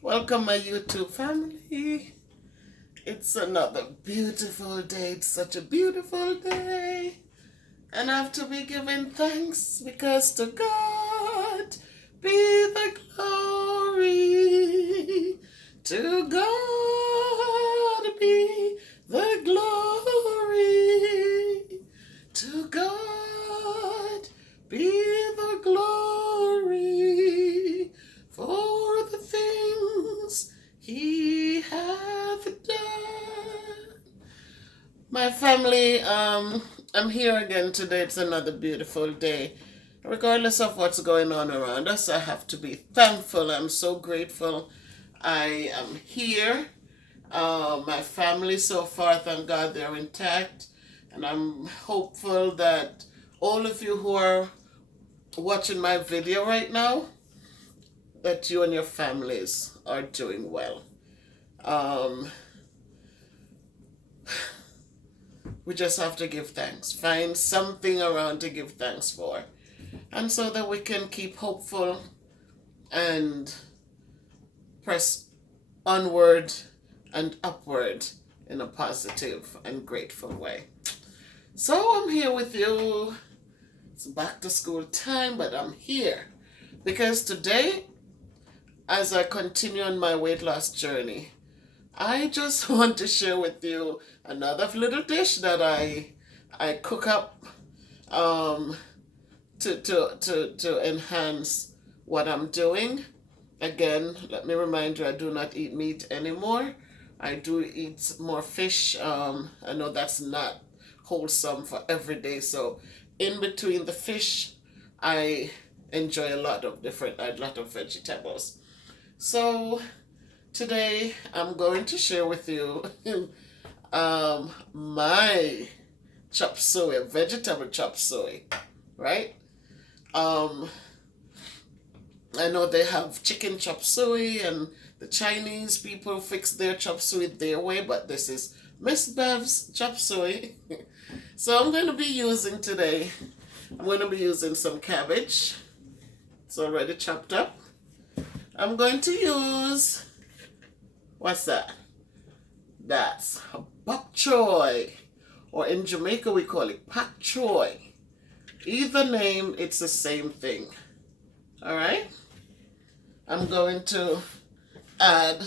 Welcome my YouTube family. It's another beautiful day. It's such a beautiful day. And I have to be giving thanks because to God be the glory. To God be the glory. To God be the glory for the things He hath done. My family, I'm here again today. It's another beautiful day. Regardless of what's going on around us, I have to be thankful. I'm so grateful I am here. My family so far, thank God, they're intact. And I'm hopeful that all of you who are watching my video right now, that you and your families are doing well. We just have to give thanks. Find something around to give thanks for. And so that we can keep hopeful and press onward and upward in a positive and grateful way. So I'm here with you. It's back to school time, but I'm here because today, as I continue on my weight loss journey, I just want to share with you another little dish that I cook up to enhance what I'm doing. Again, let me remind you, I do not eat meat anymore. I do eat more fish. I know that's not wholesome for every day, so in between the fish, I enjoy a lot of vegetables. So today I'm going to share with you my chop suey, vegetable chop suey, right? I know they have chicken chop suey, and the Chinese people fix their chop suey their way, but this is Miss Bev's chop suey. So I'm going to be using today, I'm going to be using some cabbage. It's already chopped up. I'm going to use, what's that? That's bok choy, or in Jamaica we call it pak choy. Either name, it's the same thing. All right? I'm going to add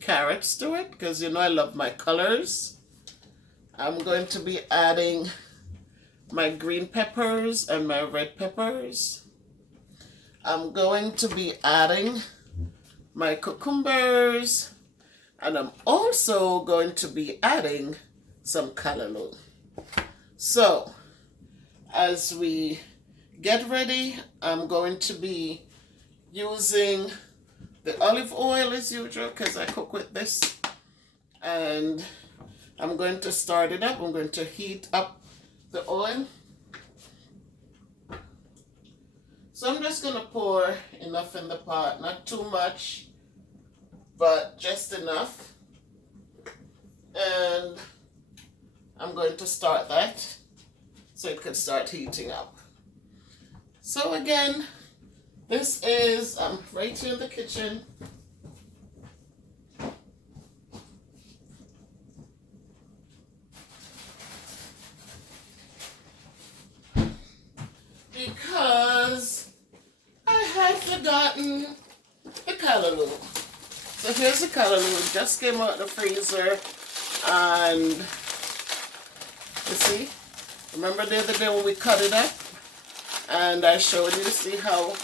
carrots to it because you know I love my colors. I'm going to be adding my green peppers and my red peppers. I'm going to be adding my cucumbers, and I'm also going to be adding some callaloo. So, as we get ready, I'm going to be using the olive oil as usual because I cook with this. And I'm going to start it up. I'm going to heat up the oil. So I'm just going to pour enough in the pot. Not too much, but just enough. And I'm going to start that so it can start heating up. So again, this is, I'm right here in the kitchen. Because I had forgotten the callaloo. So here's the callaloo. It just came out of the freezer. And you see, remember the other day when we cut it up? And I showed you, see how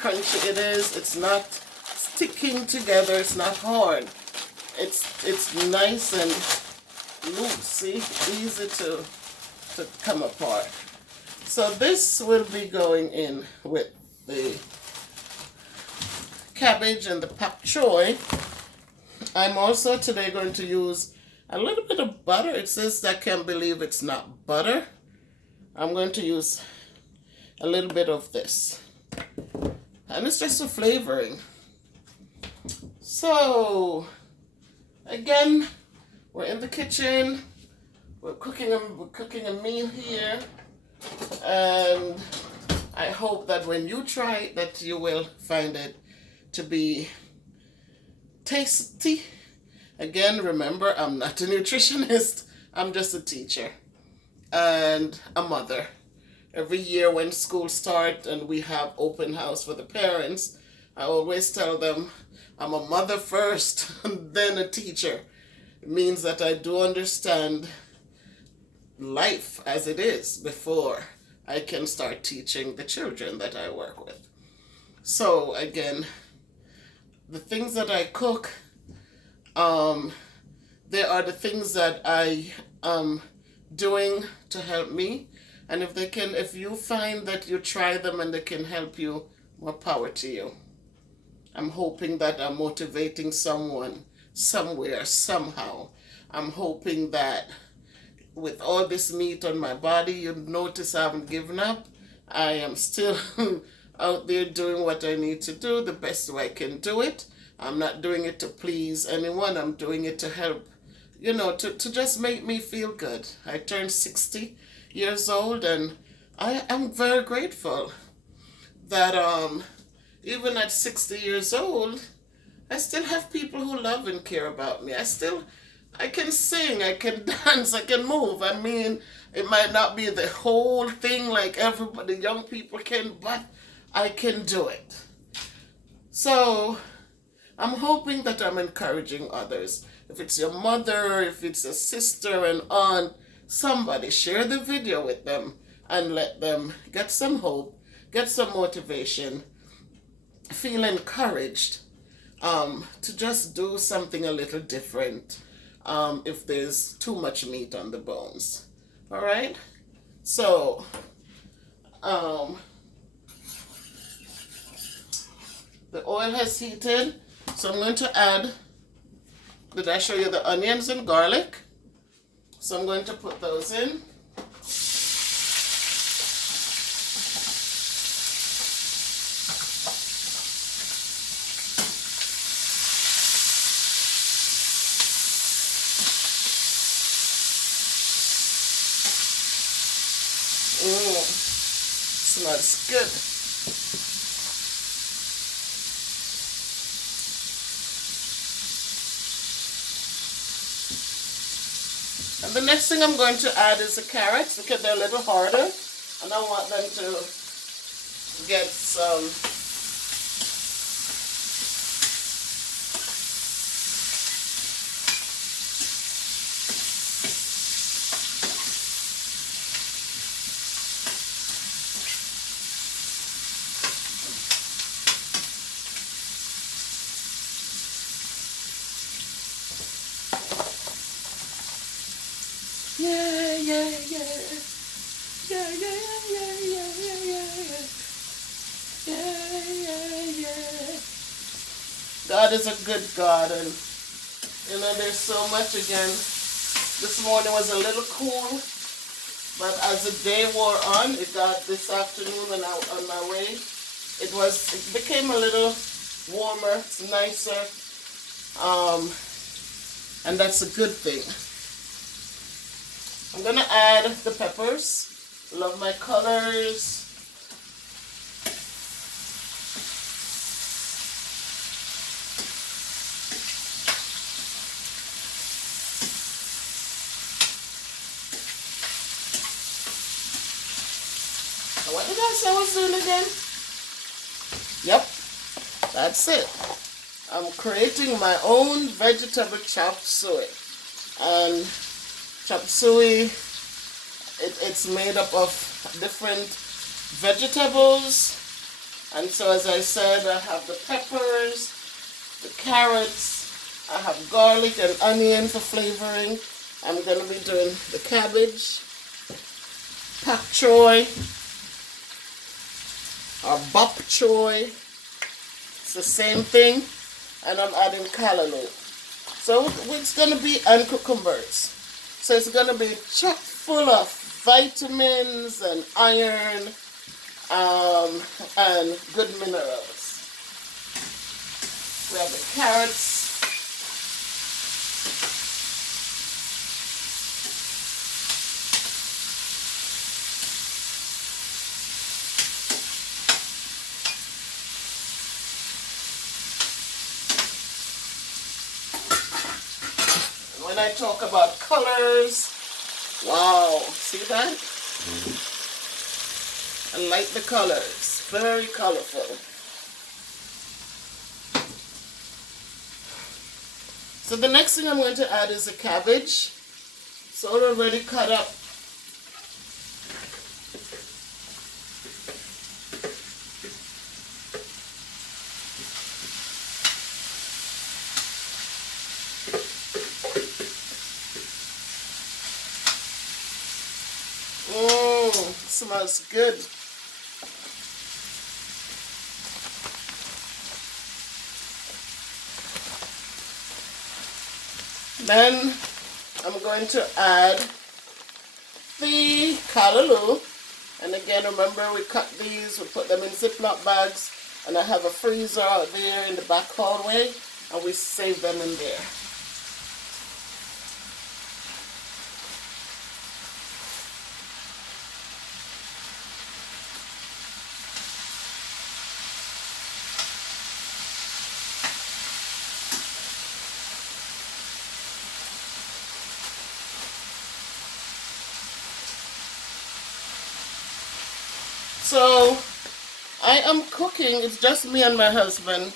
crunchy it is. It's not sticking together. It's not hard. It's nice and loose. See, easy to come apart. So this will be going in with the cabbage and the pak choy. I'm also today going to use a little bit of butter. It says I can't believe it's not butter. I'm going to use a little bit of this. And it's just a flavoring. So, again, we're in the kitchen. We're cooking a meal here. And I hope that when you try it, that you will find it to be tasty. Again, remember, I'm not a nutritionist. I'm just a teacher and a mother. Every year when school starts and we have open house for the parents, I always tell them I'm a mother first and then a teacher. It means that I do understand life as it is before I can start teaching the children that I work with. So again, the things that I cook, they are the things that I am doing to help me. And if you find that you try them and they can help you, more power to you. I'm hoping that I'm motivating someone somewhere, somehow. I'm hoping that with all this meat on my body, you notice I haven't given up. I am still out there doing what I need to do the best way I can do it. I'm not doing it to please anyone. I'm doing it to help, to just make me feel good. I turned 60 years old and I am very grateful that even at 60 years old, I still have people who love and care about me. I can sing, I can dance, I can move. I mean, it might not be the whole thing like everybody, young people can, but I can do it. So I'm hoping that I'm encouraging others. If it's your mother, if it's a sister, an aunt, somebody, share the video with them and let them get some hope, get some motivation, feel encouraged to just do something a little different if there's too much meat on the bones. All right? So, the oil has heated, so I'm going to add, did I show you the onions and garlic? So I'm going to put those in. Smells good. And the next thing I'm going to add is the carrots because they're a little harder and I want them to get some God is a good God, and there's so much. Again, this morning was a little cool, but as the day wore on, it got this afternoon and on my way, it became a little warmer, it's nicer, and that's a good thing. I'm gonna add the peppers. Love my colors. What did I say I was doing again? Yep, that's it. I'm creating my own vegetable chop suey. And chop suey, it's made up of different vegetables. And so as I said, I have the peppers, the carrots, I have garlic and onion for flavoring. I'm going to be doing the cabbage, pak choy, or bok choy. It's the same thing. And I'm adding callaloo. So it's going to be, and cucumbers. So it's going to be chock full of vitamins and iron and good minerals. We have the carrots. When I talk about colors, wow, see that? I like the colors, very colorful. So the next thing I'm going to add is the cabbage. So it's already cut up. Smells good. Then I'm going to add the callaloo. And again, remember we cut these, we put them in Ziploc bags, and I have a freezer out there in the back hallway, and we save them in there. So I am cooking, it's just me and my husband.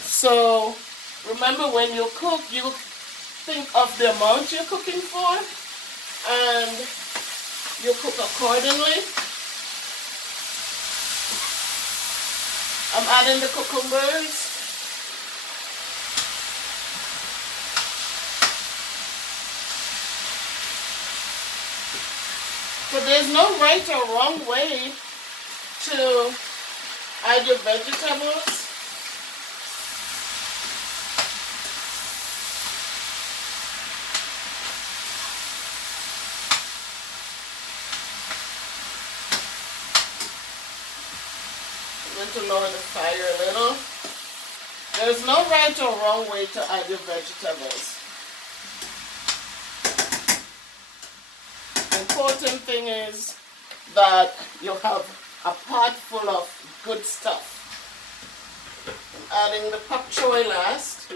So remember, when you cook, you think of the amount you're cooking for and you cook accordingly. I'm adding the cucumbers. So there's no right or wrong way to add your vegetables. I'm going to lower the fire a little. There's no right or wrong way to add your vegetables. The important thing is that you have a pot full of good stuff. I'm adding the pak choy last.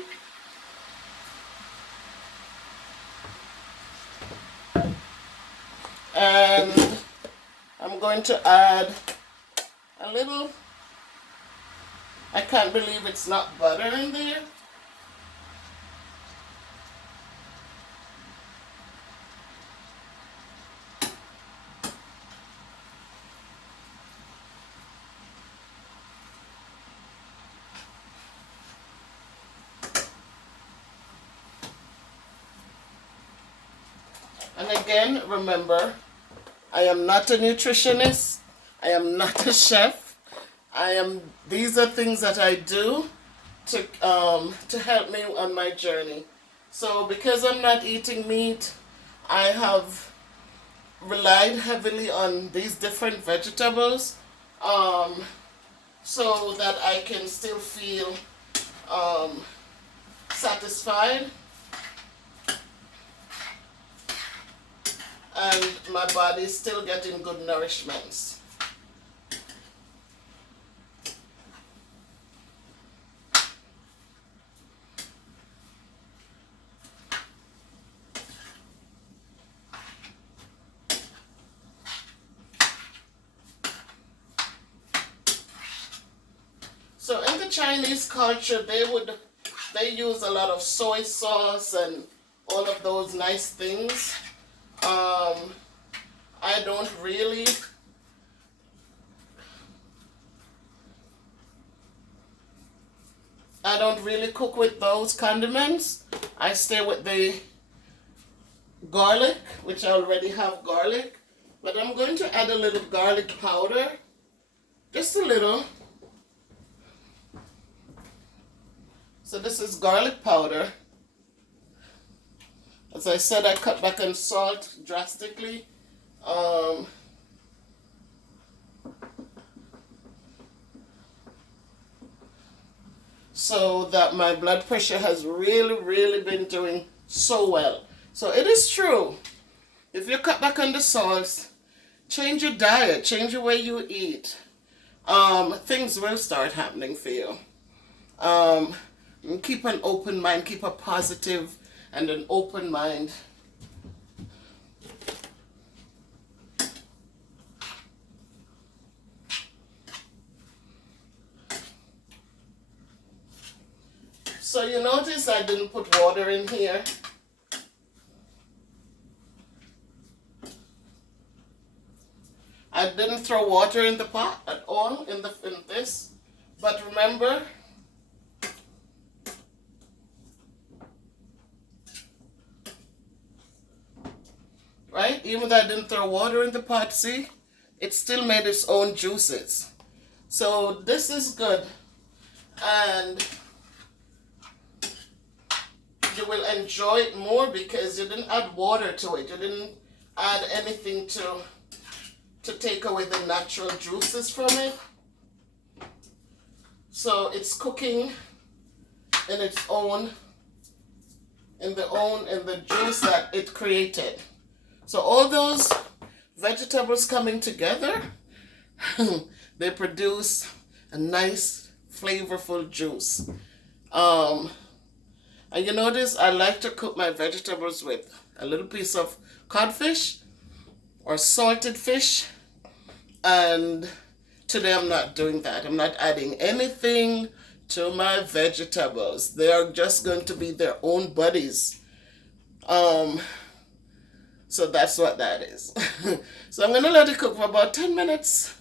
And I'm going to add a little, I can't believe it's not butter in there. And again, remember, I am not a nutritionist. I am not a chef. These are things that I do to help me on my journey. So because I'm not eating meat, I have relied heavily on these different vegetables so that I can still feel satisfied. And my body is still getting good nourishments. So in the Chinese culture, they use a lot of soy sauce and all of those nice things. I don't really cook with those condiments. I stay with the garlic, which I already have garlic, but I'm going to add a little garlic powder, just a little. So this is garlic powder. As I said, I cut back on salt drastically. So that my blood pressure has really been doing so well. So it is true. If you cut back on the salt, change your diet, change the way you eat, things will start happening for you. Keep an open mind, keep a positive and an open mind. So you notice I didn't put water in here. I didn't throw water in the pot at all in this. But remember, right? Even though I didn't throw water in the pot, see? It still made its own juices. So this is good. And you will enjoy it more because you didn't add water to it. You didn't add anything to take away the natural juices from it. So it's cooking in its own, in the juice that it created. So all those vegetables coming together, they produce a nice, flavorful juice. And you notice I like to cook my vegetables with a little piece of codfish or salted fish. And today I'm not doing that. I'm not adding anything to my vegetables. They are just going to be their own buddies. So that's what that is. So I'm going to let it cook for about 10 minutes.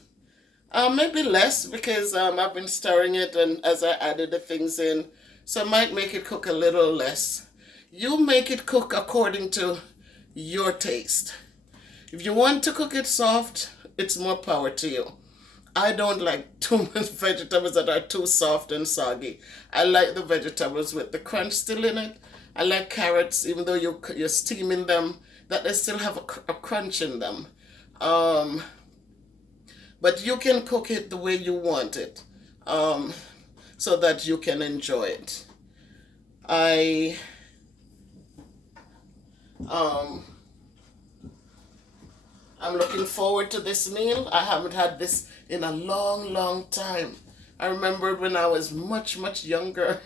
Maybe less because I've been stirring it and as I added the things in. So I might make it cook a little less. You make it cook according to your taste. If you want to cook it soft, it's more power to you. I don't like too much vegetables that are too soft and soggy. I like the vegetables with the crunch still in it. I like carrots, even though you're steaming them, that they still have a crunch in them. But you can cook it the way you want it, so that you can enjoy it. I'm looking forward to this meal. I haven't had this in a long, long time. I remember when I was much, much younger,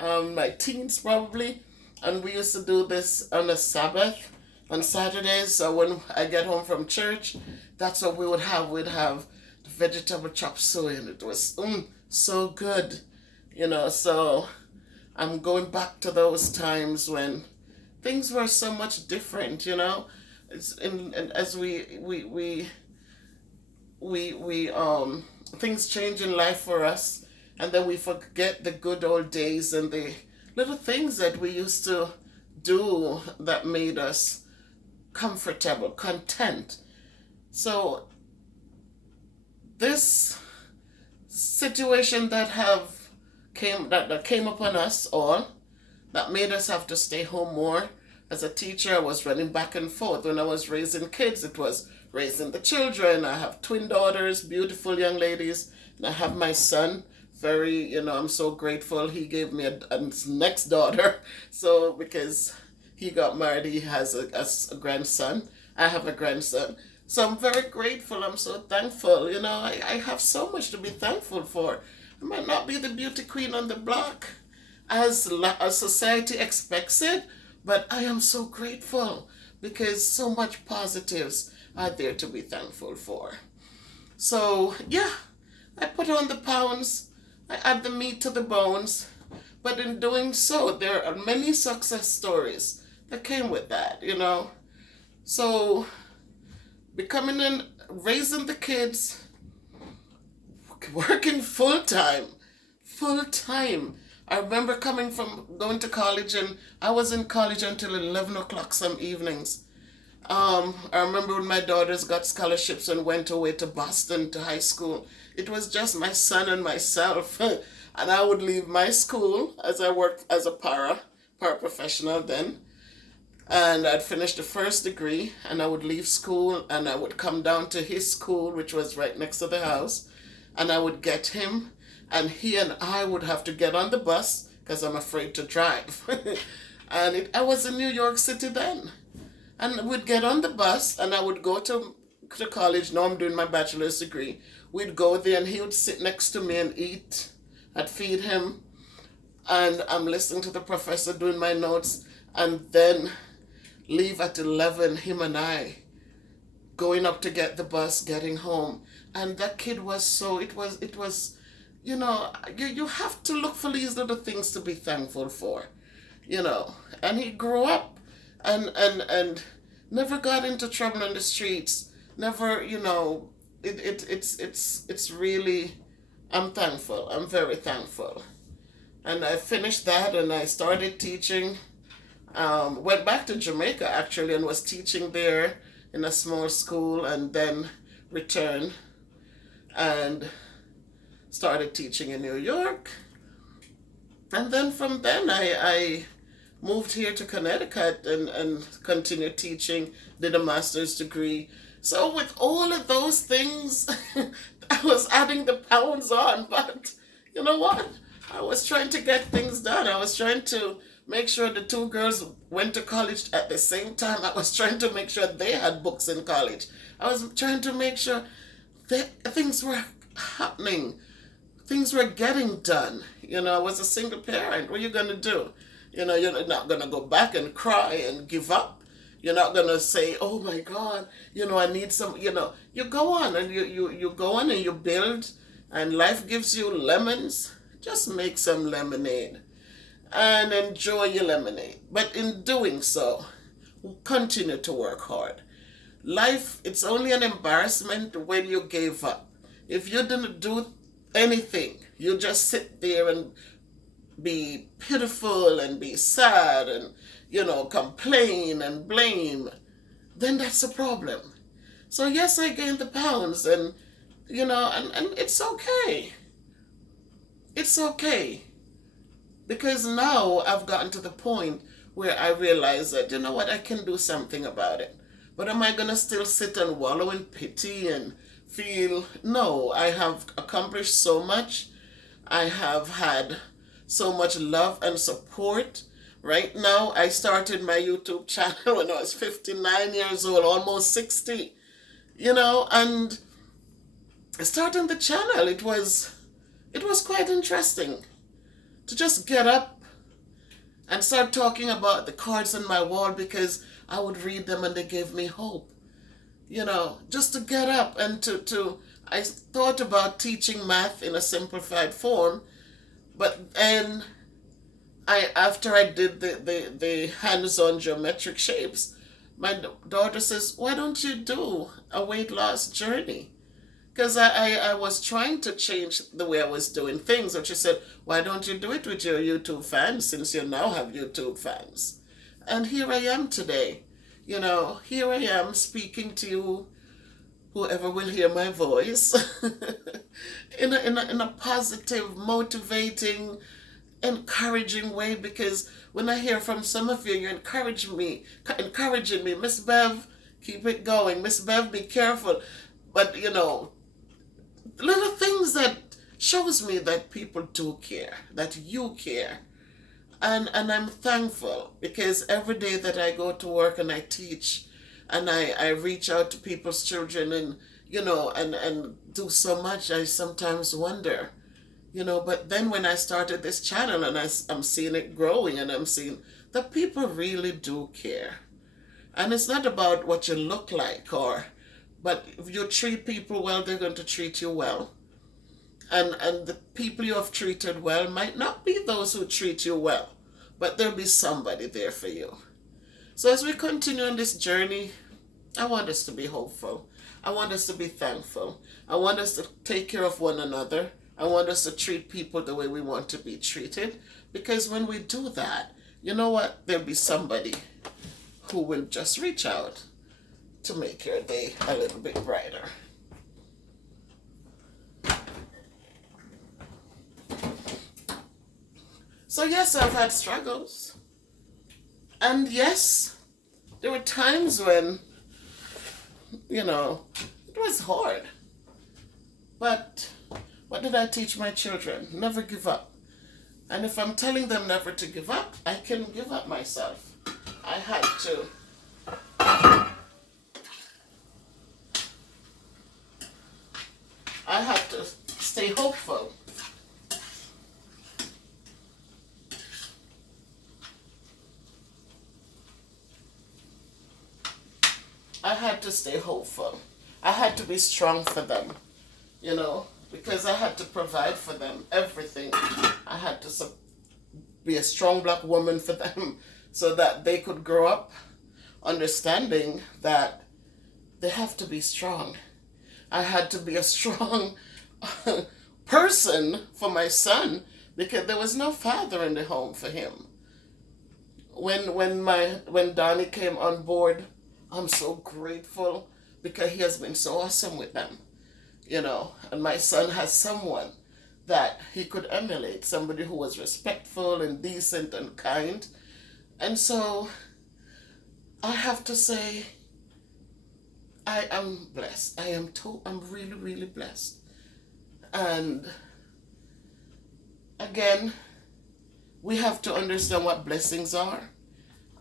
my teens probably, and we used to do this on a Sabbath, on Saturdays. So when I get home from church, that's what we would have. We'd have the vegetable chop suey, and it was so good, you know. So I'm going back to those times when things were so much different, you know. It's as things change in life for us, and then we forget the good old days and the little things that we used to do that made us comfortable, content. So this situation that came upon us all, that made us have to stay home more. As a teacher, I was running back and forth. When I was raising kids, it was raising the children. I have twin daughters, beautiful young ladies, and I have my son. I'm so grateful. He gave me a next daughter. So because he got married, he has a grandson. I have a grandson. So I'm very grateful. I'm so thankful. You know, I have so much to be thankful for. I might not be the beauty queen on the block as society expects it, but I am so grateful because so much positives are there to be thankful for. So yeah, I put on the pounds, I add the meat to the bones, but in doing so, there are many success stories that came with that, you know. So raising the kids, working full time. I remember going to college, and I was in college until 11 o'clock some evenings. I remember when my daughters got scholarships and went away to Boston to high school. It was just my son and myself. And I would leave my school, as I worked as a paraprofessional then. And I'd finish the first degree, and I would leave school, and I would come down to his school, which was right next to the house, and I would get him. And he and I would have to get on the bus because I'm afraid to drive. I was in New York City then. And we'd get on the bus and I would go to college. Now I'm doing my bachelor's degree. We'd go there and he would sit next to me and eat. I'd feed him. And I'm listening to the professor doing my notes. and then leave at 11, him and I, going up to get the bus, getting home. And that kid was so, it was, you have to look for these little things to be thankful for, you know. And he grew up and never got into trouble on the streets, never, it's really, I'm thankful. I'm very thankful. And I finished that and I started teaching. Went back to Jamaica actually and was teaching there in a small school, and then returned and started teaching in New York. And then from then I moved here to Connecticut and continued teaching, did a master's degree. So with all of those things, I was adding the pounds on, but you know what? I was trying to get things done. I was trying to make sure the two girls went to college at the same time. I was trying to make sure they had books in college. I was trying to make sure that things were happening. Things were getting done. I was a single parent. What are you going to do? You're not going to go back and cry and give up. You're not going to say, oh my God, I need some, you go on and you go on and you build, and life gives you lemons. Just make some lemonade and enjoy your lemonade. But in doing so, continue to work hard. Life, it's only an embarrassment when you gave up. If you didn't do anything, you just sit there and be pitiful and be sad and, complain and blame, then that's a problem. So yes, I gained the pounds and, and it's okay. It's okay. Because now I've gotten to the point where I realize that, I can do something about it. But am I going to still sit and wallow in pity and feel, no, I have accomplished so much. I have had so much love and support. Right now, I started my YouTube channel when I was 59 years old, almost 60, and starting the channel, it was quite interesting to just get up and start talking about the cards on my wall, because I would read them and they gave me hope. Just to get up and I thought about teaching math in a simplified form, but then after I did the hands-on geometric shapes, my daughter says, why don't you do a weight loss journey? Because I was trying to change the way I was doing things. And she said, why don't you do it with your YouTube fans, since you now have YouTube fans? And here I am today. Here I am speaking to you, whoever will hear my voice, in a positive, motivating, encouraging way. Because when I hear from some of you, you're encouraging me, Miss Bev, keep it going. Miss Bev, be careful. But, little things that shows me that people do care, that you care. And I'm thankful, because every day that I go to work and I teach and I reach out to people's children and, and do so much, I sometimes wonder, but then when I started this channel and I'm seeing it growing, and I'm seeing that people really do care. And it's not about what you look like, but if you treat people well, they're going to treat you well. And the people you have treated well might not be those who treat you well, but there'll be somebody there for you. So as we continue on this journey, I want us to be hopeful. I want us to be thankful. I want us to take care of one another. I want us to treat people the way we want to be treated. Because when we do that, you know what? There'll be somebody who will just reach out to make your day a little bit brighter. So yes, I've had struggles. And yes, there were times when, it was hard. But what did I teach my children? Never give up. And if I'm telling them never to give up, I can give up myself. I had to stay hopeful. had to stay hopeful. I had to be strong for them, you know, because I had to provide for them everything. I had to be a strong black woman for them so that they could grow up understanding that they have to be strong. I had to be a strong person for my son because there was no father in the home for him. When Donnie came on board, I'm so grateful because he has been so awesome with them, you know. And my son has someone that he could emulate, somebody who was respectful and decent and kind. And so I have to say, I am blessed. I'm really, really blessed. And again, we have to understand what blessings are.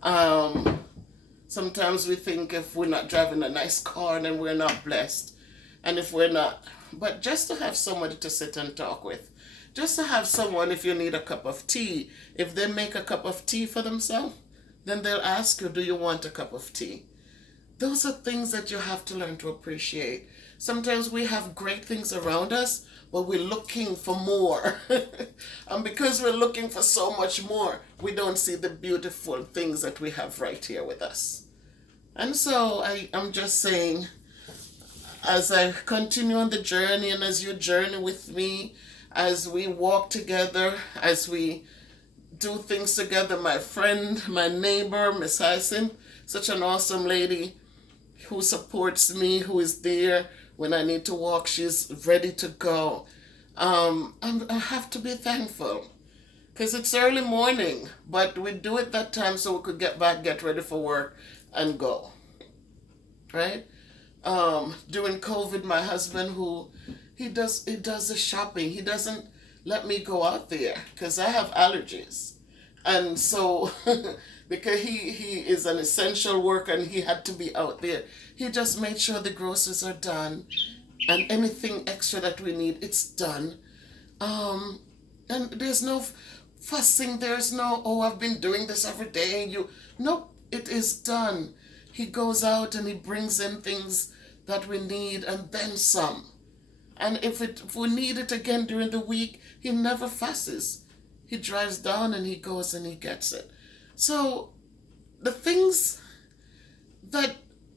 Um, Sometimes we think if we're not driving a nice car, then we're not blessed. And if we're not, but just to have somebody to sit and talk with, just to have someone, if you need a cup of tea, if they make a cup of tea for themselves, then they'll ask you, do you want a cup of tea? Those are things that you have to learn to appreciate. Sometimes we have great things around us, but we're looking for more. And because we're looking for so much more, we don't see the beautiful things that we have right here with us. And so I'm just saying, as I continue on the journey and as you journey with me, as we walk together, as we do things together, my friend, my neighbor, Miss Hyson, such an awesome lady who supports me, who is there when I need to walk. She's ready to go. I have to be thankful because it's early morning, but we do it that time so we could get back, get ready for work, and go. Right? During COVID, my husband, he does the shopping. He doesn't let me go out there because I have allergies, and so because he is an essential worker and he had to be out there, he just made sure the groceries are done and anything extra that we need, it's done. And there's no fussing. There's no, oh, I've been doing this every day. Nope, it is done. He goes out and he brings in things that we need and then some. And if we need it again during the week, he never fusses. He drives down and he goes and he gets it. So the things that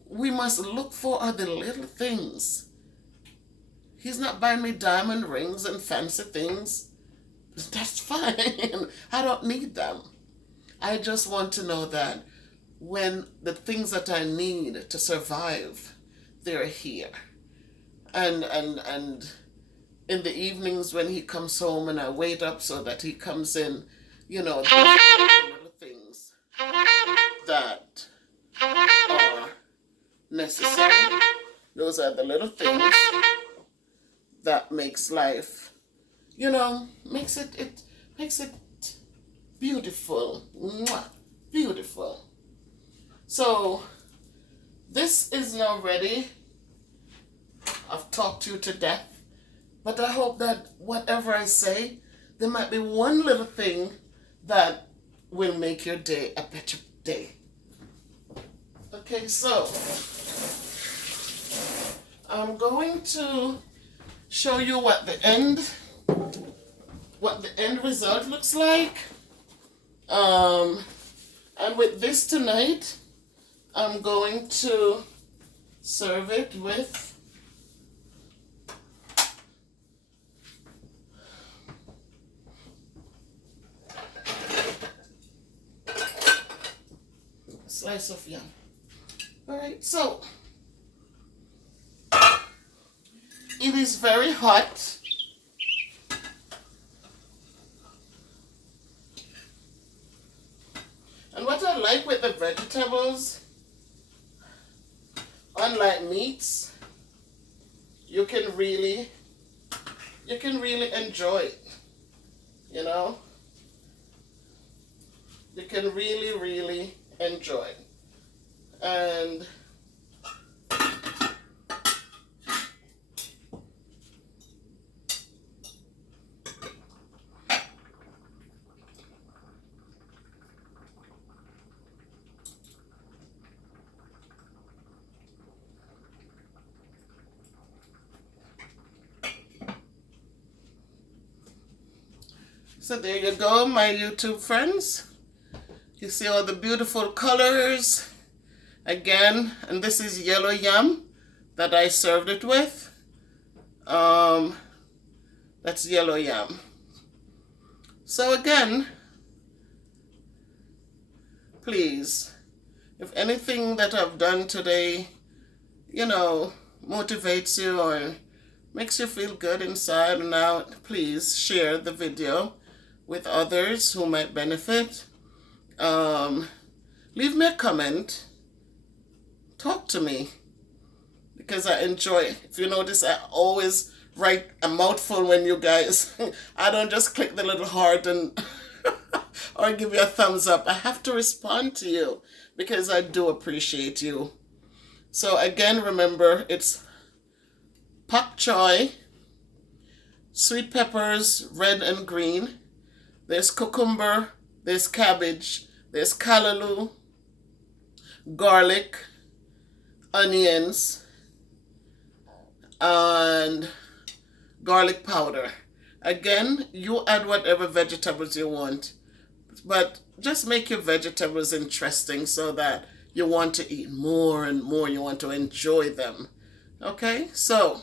we must look for are the little things. He's not buying me diamond rings and fancy things. That's fine. I don't need them. I just want to know that when the things that I need to survive, they're here. And in the evenings when he comes home and I wait up so that he comes in, those are the little things that are necessary. Those are the little things that makes life, makes it beautiful. Mwah, beautiful. So this is now ready. I've talked you to death, but I hope that whatever I say, there might be one little thing that will make your day a better day. Okay, so I'm going to show you what the end result looks like. And with this tonight, I'm going to serve it with a slice of yam. All right, so it is very hot. And what I like with the vegetables, unlike meats, you can really enjoy it. You can really enjoy it. And So there you go, my YouTube friends. You see all the beautiful colors. Again, and this is yellow yam that I served it with. That's yellow yam. So again, please, if anything that I've done today, motivates you or makes you feel good inside and out, please share the video with others who might benefit. Leave me a comment. Talk to me, because I enjoy. If you notice, I always write a mouthful when you guys, I don't just click the little heart and or give you a thumbs up. I have to respond to you because I do appreciate you. So again, remember, it's pak choy, sweet peppers, red and green. There's cucumber, there's cabbage, there's callaloo, garlic, onions, and garlic powder. Again, you add whatever vegetables you want, but just make your vegetables interesting so that you want to eat more and more. You want to enjoy them. Okay, so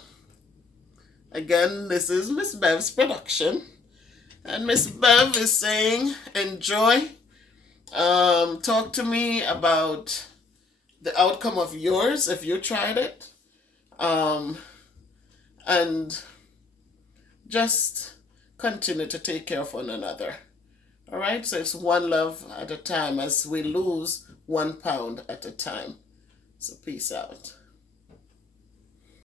again, this is Miss Bev's production, and Miss Bev is saying enjoy. Talk to me about the outcome of yours if you tried it, and just continue to take care of one another. All right, so it's one love at a time as we lose 1 pound at a time. So peace out.